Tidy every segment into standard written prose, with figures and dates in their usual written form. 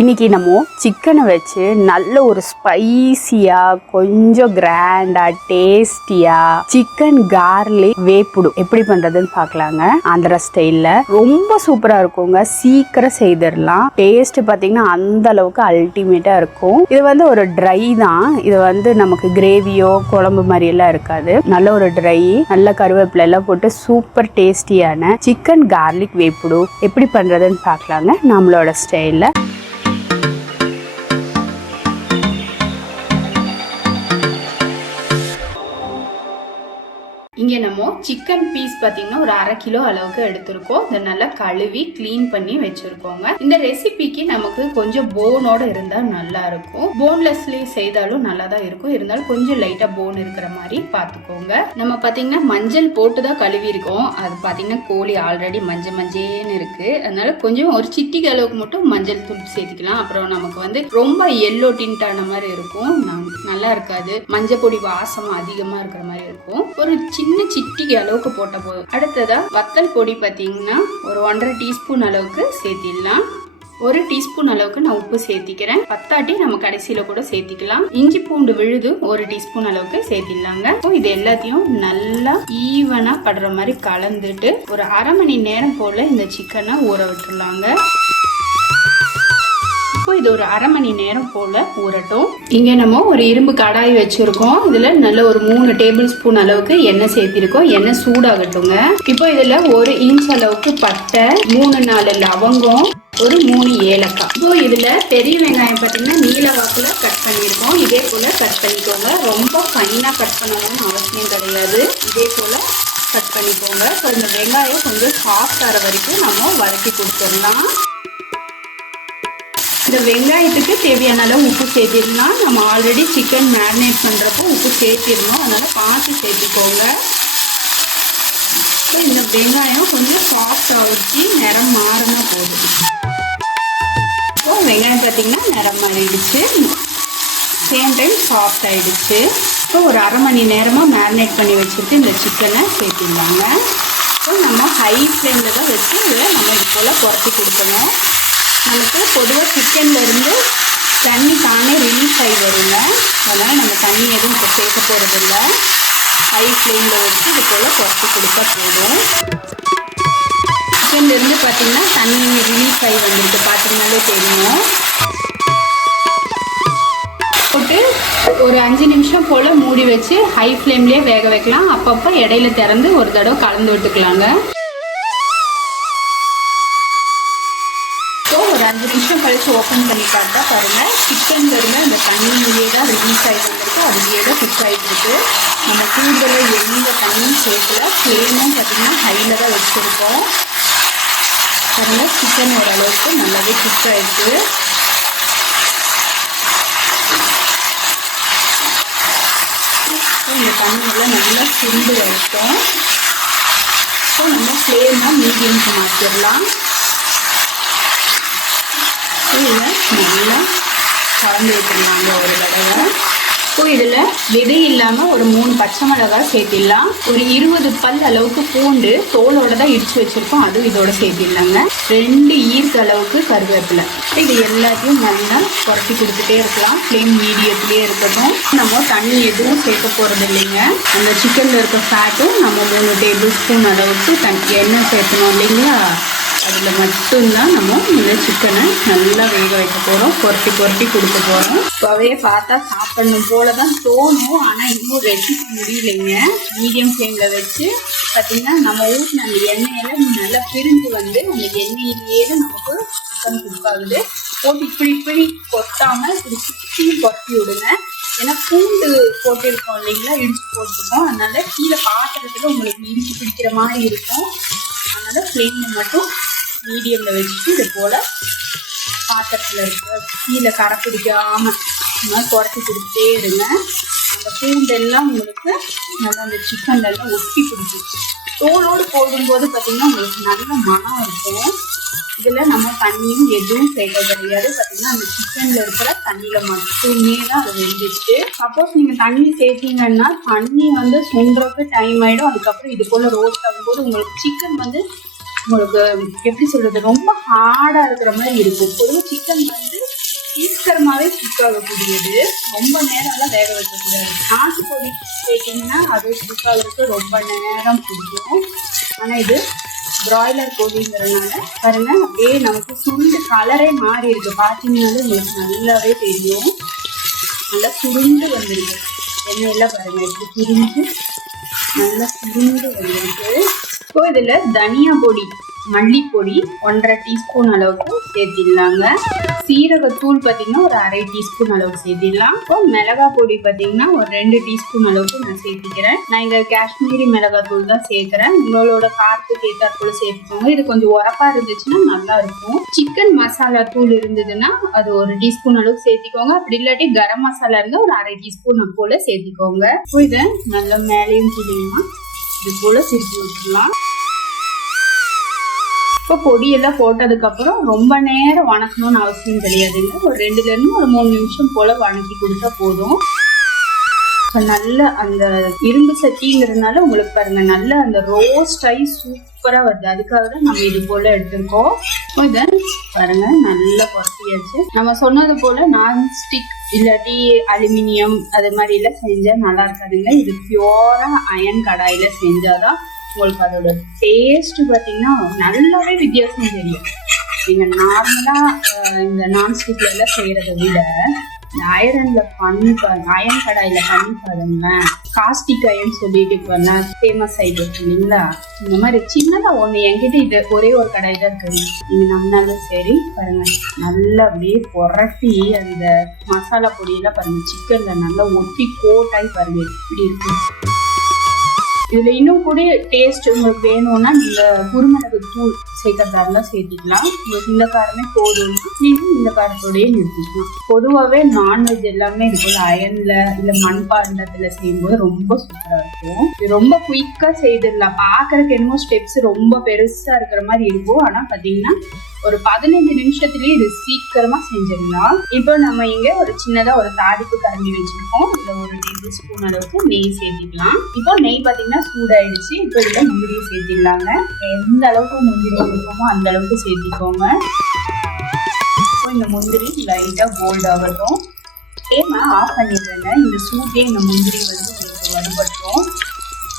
இன்றைக்கி நம்ம சிக்கனை வச்சு நல்ல ஒரு ஸ்பைசியாக கொஞ்சம் கிராண்டாக டேஸ்டியாக சிக்கன் கார்லிக் வேப்புடு எப்படி பண்ணுறதுன்னு பார்க்கலாங்க. ஆந்திரா ஸ்டைலில் ரொம்ப சூப்பராக இருக்குங்க. சீக்கிரம் செய்திடலாம். டேஸ்ட் பார்த்தீங்கன்னா அந்த அளவுக்கு அல்டிமேட்டாக இருக்கும். இது வந்து ஒரு ட்ரை தான். இது வந்து நமக்கு கிரேவியோ குழம்பு மாதிரி எல்லாம் இருக்காது. நல்ல ஒரு ட்ரை, நல்ல கருவேப்பிலை எல்லாம் போட்டு சூப்பர் டேஸ்டியான சிக்கன் கார்லிக் வேப்புடு எப்படி பண்ணுறதுன்னு பார்க்கலாங்க நம்மளோட ஸ்டைலில். இங்கே நம்ம சிக்கன் பீஸ் பார்த்தீங்கன்னா ஒரு 1/2 கிலோ அளவுக்கு எடுத்திருக்கோம். இதை நல்லா கழுவி க்ளீன் பண்ணி வச்சிருக்கோங்க. இந்த ரெசிபிக்கு நமக்கு கொஞ்சம் போனோட இருந்தால் நல்லா இருக்கும். போன்லெஸ்லேயே செய்தாலும் நல்லா தான் இருக்கும். இருந்தாலும் கொஞ்சம் லைட்டாக போன் இருக்கிற மாதிரி பார்த்துக்கோங்க. நம்ம பார்த்தீங்கன்னா மஞ்சள் போட்டு தான் கழுவி இருக்கோம். அது பார்த்தீங்கன்னா கோழி ஆல்ரெடி மஞ்சேன்னு இருக்கு. அதனால கொஞ்சம் ஒரு சிட்டிக்கு அளவுக்கு மட்டும் மஞ்சள் தூள் சேர்த்துக்கலாம். அப்புறம் நமக்கு வந்து ரொம்ப எல்லோ டிண்டான மாதிரி இருக்கும், நல்லா இருக்காது. மஞ்சள் பொடி வாசம் அதிகமாக இருக்கிற மாதிரி இருக்கும். ஒரு சின்ன சிட்டிக்கு அளவுக்கு போட்ட போதும். அடுத்ததா வத்தல் பொடி பார்த்தீங்கன்னா ஒரு 1.5 டீஸ்பூன் அளவுக்கு சேர்த்திடலாம். 1 டீஸ்பூன் அளவுக்கு நான் உப்பு சேர்த்திக்கிறேன். பத்தாட்டி நம்ம கடைசியில கூட சேர்த்திக்கலாம். இஞ்சி பூண்டு விழுது 1 டீஸ்பூன் அளவுக்கு சேர்த்திடலாங்க. இது எல்லாத்தையும் நல்லா ஈவனா படுற மாதிரி கலந்துட்டு ஒரு 1/2 மணி நேரம் போல இந்த சிக்கனை ஊற விட்டுருலாங்க. இது ஒரு 1/2 மணி நேரம் போல ஊறட்டும். இங்க நம்ம ஒரு இரும்பு கடாய் வச்சிருக்கோம். இதுல நல்ல ஒரு 3 டேபிள் ஸ்பூன் அளவுக்கு எண்ணெய் சேர்த்திருக்கோம். எண்ணெய் சூடாகட்டுங்க. இப்போ இதுல 1 இன்ச் அளவுக்கு பட்டை, 3-4 லவங்கம், ஒரு 3 ஏலக்காய். இப்போ இதுல பெரிய வெங்காயம் பார்த்தீங்கன்னா நீல வாக்குல கட் பண்ணியிருக்கோம். இதே போல கட் பண்ணிக்கோங்க. ரொம்ப ஃபைனா கட் பண்ணணும்னு அவசியம் கிடையாது. இதே போல கட் பண்ணிக்கோங்க. ஸோ இந்த வெங்காயம் கொஞ்சம் சாஃப்ட் ஆகிற வரைக்கும் நம்ம வதக்கி கொடுத்துடலாம். இந்த வெங்காயத்துக்கு தேவையான அளவு உப்பு சேர்த்திடலாம். நம்ம ஆல்ரெடி சிக்கன் மேரினேட் பண்ணுறப்போ உப்பு சேர்த்திடணும். அதனால் பார்த்து சேர்த்திக்கோங்க. ஸோ இந்த வெங்காயம் கொஞ்சம் சாஃப்ட் ஆகிடுச்சு, நிறம் மாறினா போதும். இப்போ வெங்காயம் பார்த்திங்கன்னா நிறம் மாறிடுச்சு, சேம் டைம் சாஃப்ட் ஆகிடுச்சு. ஸோ ஒரு 1/2 மணி நேரமாக மேரினேட் பண்ணி வச்சுட்டு இந்த சிக்கனை சேர்த்திடலாங்க. ஸோ நம்ம ஹை ஃப்ளேமில் தான் வச்சு இதை நம்ம இது போல் குறைச்சி கொடுக்கணும். நமக்கு பொதுவாக சிக்கன்லேருந்து தண்ணி தானே ரிலீஸ் ஆகி வருங்க. அதனால் நம்ம தண்ணி எதுவும் இப்போ சேர்க்க போகிறதில்ல. ஹை ஃப்ளேமில் வச்சு இது போல் குறைச்சி கொடுத்தா போதும். சிக்கன்லேருந்து பார்த்திங்கன்னா தண்ணி ரிலீஸ் ஆகி வந்திருக்கு, பார்த்தீங்கன்னாலே தெரியும். போட்டு ஒரு 5 நிமிஷம் போல் மூடி வச்சு ஹை ஃப்ளேம்லேயே வேக வைக்கலாம். அப்பப்போ இடையில திறந்து ஒரு தடவை கலந்து விட்டுக்கலாங்க. ஒரு 5 நிமிஷம் கழிச்சு ஓப்பன் பண்ணி பார்த்தா பாருங்கள், சிக்கன்ல இருந்து அந்த தண்ணியிலே தான் ரிலீஸ் ஆகி வந்திருக்கு. அதுலேயே தான் குக் ஆகிட்டு இருக்கு. நம்ம கூடுதலாக எந்த தண்ணியும் சேர்க்கல. ஃப்ளேமும் பார்த்திங்கன்னா ஹையில் தான் வச்சுருக்கோம். பாருங்கள், சிக்கன் ஓரளவுக்கு நல்லாவே குக் ஆகிடுச்சு. இந்த தண்ணியெல்லாம் நல்லா சுண்டு வரைக்கும். ஸோ நம்ம ஃப்ளேமை மீடியம்க்கு மாற்றிடலாம். நல்லா கலந்து வைக்கலாங்க ஒரு தடவை. ஸோ இதில் விதை இல்லாமல் ஒரு 3 பச்சை மிளகாய் சேர்த்திடலாம். ஒரு 20 பல் அளவுக்கு பூண்டு தோலோட தான் இடித்து வச்சுருக்கோம், அதுவும் இதோட சேர்த்திடலாங்க. 2 ஈர்க்க அளவுக்கு கருவேப்பிலை. இது எல்லாத்தையும் நல்லா குறைச்சி கொடுத்துட்டே இருக்கலாம். ஃப்ளேம் மீடியத்துலேயே இருக்கட்டும். நம்ம தண்ணி எதுவும் சேர்க்க போகிறது இல்லைங்க. அந்த சிக்கனில் இருக்க ஃபேட்டும் நம்ம 3 டேபிள் ஸ்பூன் அளவுக்கு எண்ணெய் சேர்க்கணும் இல்லைங்களா. அதில் மட்டும்தான் நம்ம இந்த சிக்கனை நல்லா வேக வைக்க போகிறோம். குறைச்சி கொடுக்க போகிறோம். இப்போவே பார்த்தா சாப்பிடணும் போல தான் தோணும். ஆனால் இன்னும் ரெசிபி முடியலைங்க. மீடியம் ஃப்ளேமில் வச்சு பார்த்திங்கன்னா நம்ம ஊற்றின அந்த எண்ணெயில் நல்லா பிரிஞ்சு வந்து அந்த எண்ணெயிலேயே நமக்கு சிக்கன் குக் ஆகுது. போட்டு இப்படி கொட்டாமல் இப்படி சுற்றி கொட்டி விடுங்க. ஏன்னா பூண்டு போட்டிருக்கோம் இல்லைங்களா, இடிச்சு போட்டிருக்கோம். அதனால கீழே பாத்திரத்தில் உங்களுக்கு இடிச்சு பிடிக்கிற மாதிரி இருக்கும். அதனால் ஃப்ளேமில் மட்டும் மீடியமில் வச்சுட்டு இது போல் பாத்திரத்தில் இருக்க கீழே கரை பிடிக்காமல் இந்த மாதிரி குறைச்சி கொடுத்துட்டே இருங்க. அந்த பூண்டெல்லாம் உங்களுக்கு நல்லா அந்த சிக்கன்லாம் ஒட்டி பிடிச்சிச்சு. தோலோடு போடும்போது பார்த்திங்கன்னா உங்களுக்கு நல்ல மனம் இருக்கும். இதில் நம்ம தண்ணியும் எதுவும் சேர்க்க கிடையாது. பார்த்திங்கன்னா அந்த சிக்கனில் இருக்கிற தண்ணியில் மட்டுமே தான் அதை வெந்துச்சு. சப்போஸ் நீங்கள் தண்ணி சேர்த்தீங்கன்னா தண்ணி வந்து சுண்டுறதுக்கு டைம் ஆகிடும். அதுக்கப்புறம் இது போல் ரோஸ்ட் ஆகும்போது உங்களுக்கு சிக்கன் வந்து உங்களுக்கு எப்படி சொல்றது, ரொம்ப ஹார்டா இருக்கிற மாதிரி இருக்கும். பொதுவாக சிக்கன் வந்து சீக்கிரமாவே குக் ஆகக்கூடியது, ரொம்ப நேரம்லாம் வேக வைக்கக்கூடாது. நாட்டுக்கோழி கேட்டிங்கன்னா அது குக் ஆகிறதுக்கு ரொம்ப நேரம் பிடிக்கும். ஆனால் இது பிராய்லர் கோழிங்கிறதுனால பாருங்க அப்படியே நமக்கு சுருண்டு கலரே மாறி இருக்கு. பார்த்தீங்கன்னாலும் உங்களுக்கு நல்லாவே தெரியும், நல்லா சுருண்டு வந்துருக்கு. எண்ணெயெல்லாம் பாருங்க எப்படி சுருண்டு நல்லா சுருண்டு வந்துருக்கு. இப்போ இதில் தனியா பொடி, மல்லிப்பொடி 1.5 டீஸ்பூன் அளவுக்கு சேர்த்திடலாங்க. சீரகத்தூள் பார்த்தீங்கன்னா ஒரு 1/2 டீஸ்பூன் அளவுக்கு சேர்த்திடலாம். இப்போ மிளகா பொடி பார்த்தீங்கன்னா ஒரு 2 டீஸ்பூன் அளவுக்கு நான் சேர்த்திக்கிறேன். நான் இங்கே காஷ்மீரி மிளகாத்தூள் தான் சேர்க்குறேன். உங்களோட காரத்துக்கு ஏற்றாற்போல சேர்த்துக்கோங்க. இது கொஞ்சம் உரப்பா இருந்துச்சுன்னா நல்லா இருக்கும். சிக்கன் மசாலா தூள் இருந்ததுன்னா அது ஒரு டீஸ்பூன் அளவுக்கு சேர்த்திக்கோங்க. அப்படி இல்லாட்டி கரம் மசாலா இருந்தால் ஒரு 1/2 டீஸ்பூன் போல சேர்த்திக்கோங்க. இப்போ இதை நல்லா மேலேயும் கீழேயுமா இது போல திருப்பி விட்டுடலாம். இப்போ பொடியெல்லாம் போட்டதுக்கப்புறம் ரொம்ப நேரம் வணக்கணும்னு அவசியம் கிடையாதுங்க. ஒரு 2லேருந்து ஒரு 3 நிமிஷம் போல் வணக்கி கொடுத்தா போதும். இப்போ நல்ல அந்த இரும்பு சட்டிங்கிறதுனால உங்களுக்கு பாருங்க நல்ல அந்த ரோஸ்ட் ஆகி சூப்பராக வருது. அதுக்காக தான் நம்ம இது போல் எடுத்துருக்கோம். இதை பாருங்க நல்லா குறைச்சியாச்சு. நம்ம சொன்னது போல் நான்ஸ்டிக் இல்லாட்டி அலுமினியம் அது மாதிரிலாம் செஞ்சால் நல்லா இருக்காதுங்க. இது பியூராக அயன் கடாயில் செஞ்சாதான் உங்களுக்கு அதோட டேஸ்ட் பார்த்தீங்கன்னா நல்லாவே வித்தியாசம் தெரியும். நீங்கள் நார்மலாக இந்த நான்ஸ்டிக்ல எல்லாம் செய்கிறத விட அயரன்ல அயன் கடாயில் பண்ணி பாருங்க. காஸ்டிக் அயன் சொல்லிட்டு இப்போ ஃபேமஸ் ஆகிட்டு இருக்கு இல்லைங்களா. இந்த மாதிரி சின்னதாக ஒன்று என்கிட்ட இது ஒரே ஒரு கடாய் தான் இருக்குங்க. நீங்கள் நம்மளாலும் சரி பாருங்க நல்லா அப்படியே புரட்டி அந்த மசாலா பொடியெல்லாம் பாருங்க சிக்கன்ல நல்லா ஒட்டி கோட்டாகி பாருங்க இப்படி இருக்கு. இதுல இன்னும் கூட டேஸ்ட் உங்களுக்கு வேணும்னா நீங்க குருமிளகு தூள் சேர்க்கறதா இருந்தா சேர்த்திக்கலாம். உங்களுக்கு இந்த காரமே போதும்னா நீங்க இந்த காரத்தோடய நிறுத்திக்கலாம். பொதுவாகவே நான்வெஜ் எல்லாமே இது போல அயன்ல இல்ல மண்பாண்டத்துல செய்யும்போது ரொம்ப சூப்பரா இருக்கும். இது ரொம்ப குயிக்கா செய்திடலாம். பாக்குறதுக்கு என்னமோ ஸ்டெப்ஸ் ரொம்ப பெருசா இருக்கிற மாதிரி இருக்கும். ஆனா பாத்தீங்கன்னா ஒரு 15 நிமிஷத்துலயே இது சீக்கிரமா செஞ்சிடலாம். இப்போ நம்ம இங்க ஒரு சின்னதா ஒரு தாளிப்பு கரண்டி வச்சிருக்கோம். இதுல ஒரு 1 டேபிள் ஸ்பூன் அளவுக்கு நெய் சேர்த்திக்கலாம். இப்போ நெய் பாத்தீங்கன்னா சூடாயிடுச்சு. இப்போ இதுல முந்திரியை சேர்த்திடலாங்க. எந்த அளவுக்கு முந்திரி இருக்குமோ அந்த அளவுக்கு சேர்த்திக்கோங்க. இப்போ இந்த முந்திரி லைட்டா கோல்ட் ஆகட்டும். ஏமா ஆஃப் பண்ணிடுறேங்க. இந்த சூட்லயே இந்த முந்திரி வந்து உங்களுக்கு வறுபட்டும்.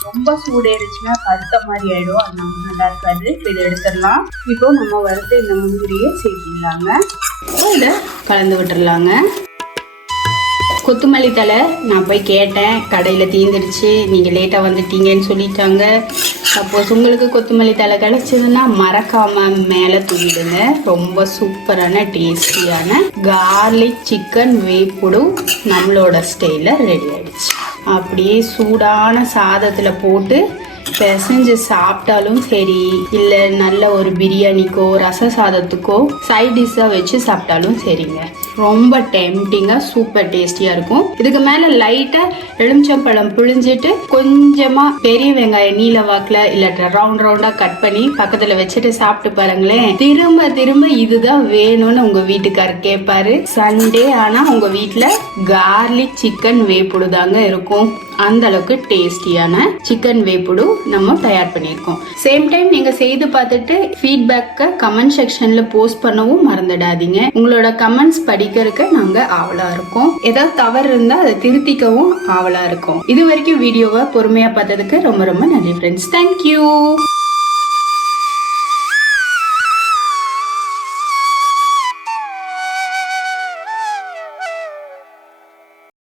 ரொம்ப சூடேறிச்சுன்னா கருத்த மாதிரி ஆயிடும், அது நமக்கு நல்லா இருக்காது. இதை எடுத்துடலாம். இப்போ நம்ம வறுத்து இந்த முந்திரியை சேர்த்திடலாங்க. இதை கலந்து விட்டுடலாங்க. கொத்தமல்லி தழை நான் போய் கேட்டேன், கடையில் தீர்ந்துடுச்சு, நீங்கள் லேட்டாக வந்துட்டீங்கன்னு சொல்லிட்டாங்க. சப்போஸ் உங்களுக்கு கொத்தமல்லி தழை கிடச்சதுன்னா மறக்காமல் மேலே தூவிடுங்க. ரொம்ப சூப்பரான டேஸ்டியான கார்லிக் சிக்கன் வேப்புடு நம்மளோட ஸ்டைலில் ரெடி ஆயிடுச்சு. அப்படியே சூடான சாதத்தில் போட்டு பிசைஞ்சு சாப்பிட்டாலும் சரி, இல்லை நல்ல ஒரு பிரியாணிக்கோ ரச சாதத்துக்கோ சைட் டிஷ்ஷாக வச்சு சாப்பிட்டாலும் சரிங்க. ரொம்ப டெம்டிங்காக சூப்பர் டேஸ்டியாக இருக்கும். இதுக்கு மேலே லைட்டாக எலுமிச்சம்பழம் புழிஞ்சிட்டு கொஞ்சமாக பெரிய வெங்காயம் நீல வாக்கில் இல்லாட்ட ரவுண்டாக கட் பண்ணி பக்கத்தில் வச்சுட்டு சாப்பிட்டு பாருங்களேன். திரும்ப திரும்ப இதுதான் வேணும்னு உங்கள் வீட்டுக்காரர் கேட்பாரு. சண்டே ஆனால் உங்கள் வீட்டில் கார்லிக் சிக்கன் வேப்புடு தாங்க இருக்கும். அந்த அளவுக்கு டேஸ்டியான சிக்கன் வேப்புடு நம்ம தயார் பண்ணியிருக்கோம். சேம் டைம் நீங்க செய்து பார்த்துட்டு ஃபீட்பேக்கை கமெண்ட் செக்ஷன்ல போஸ்ட் பண்ணவும் மறந்துடாதீங்க. உங்களோட கமெண்ட்ஸ் படிக்கிறதுக்கு நாங்க ஆவலா இருக்கோம். ஏதாவது தவறு இருந்தா அதை திருத்திக்கவும் ஆவலா இருக்கோம். இது வரைக்கும் வீடியோவை பொறுமையா பார்த்ததுக்கு ரொம்ப ரொம்ப நன்றி ஃப்ரெண்ட்ஸ். தேங்க்யூ.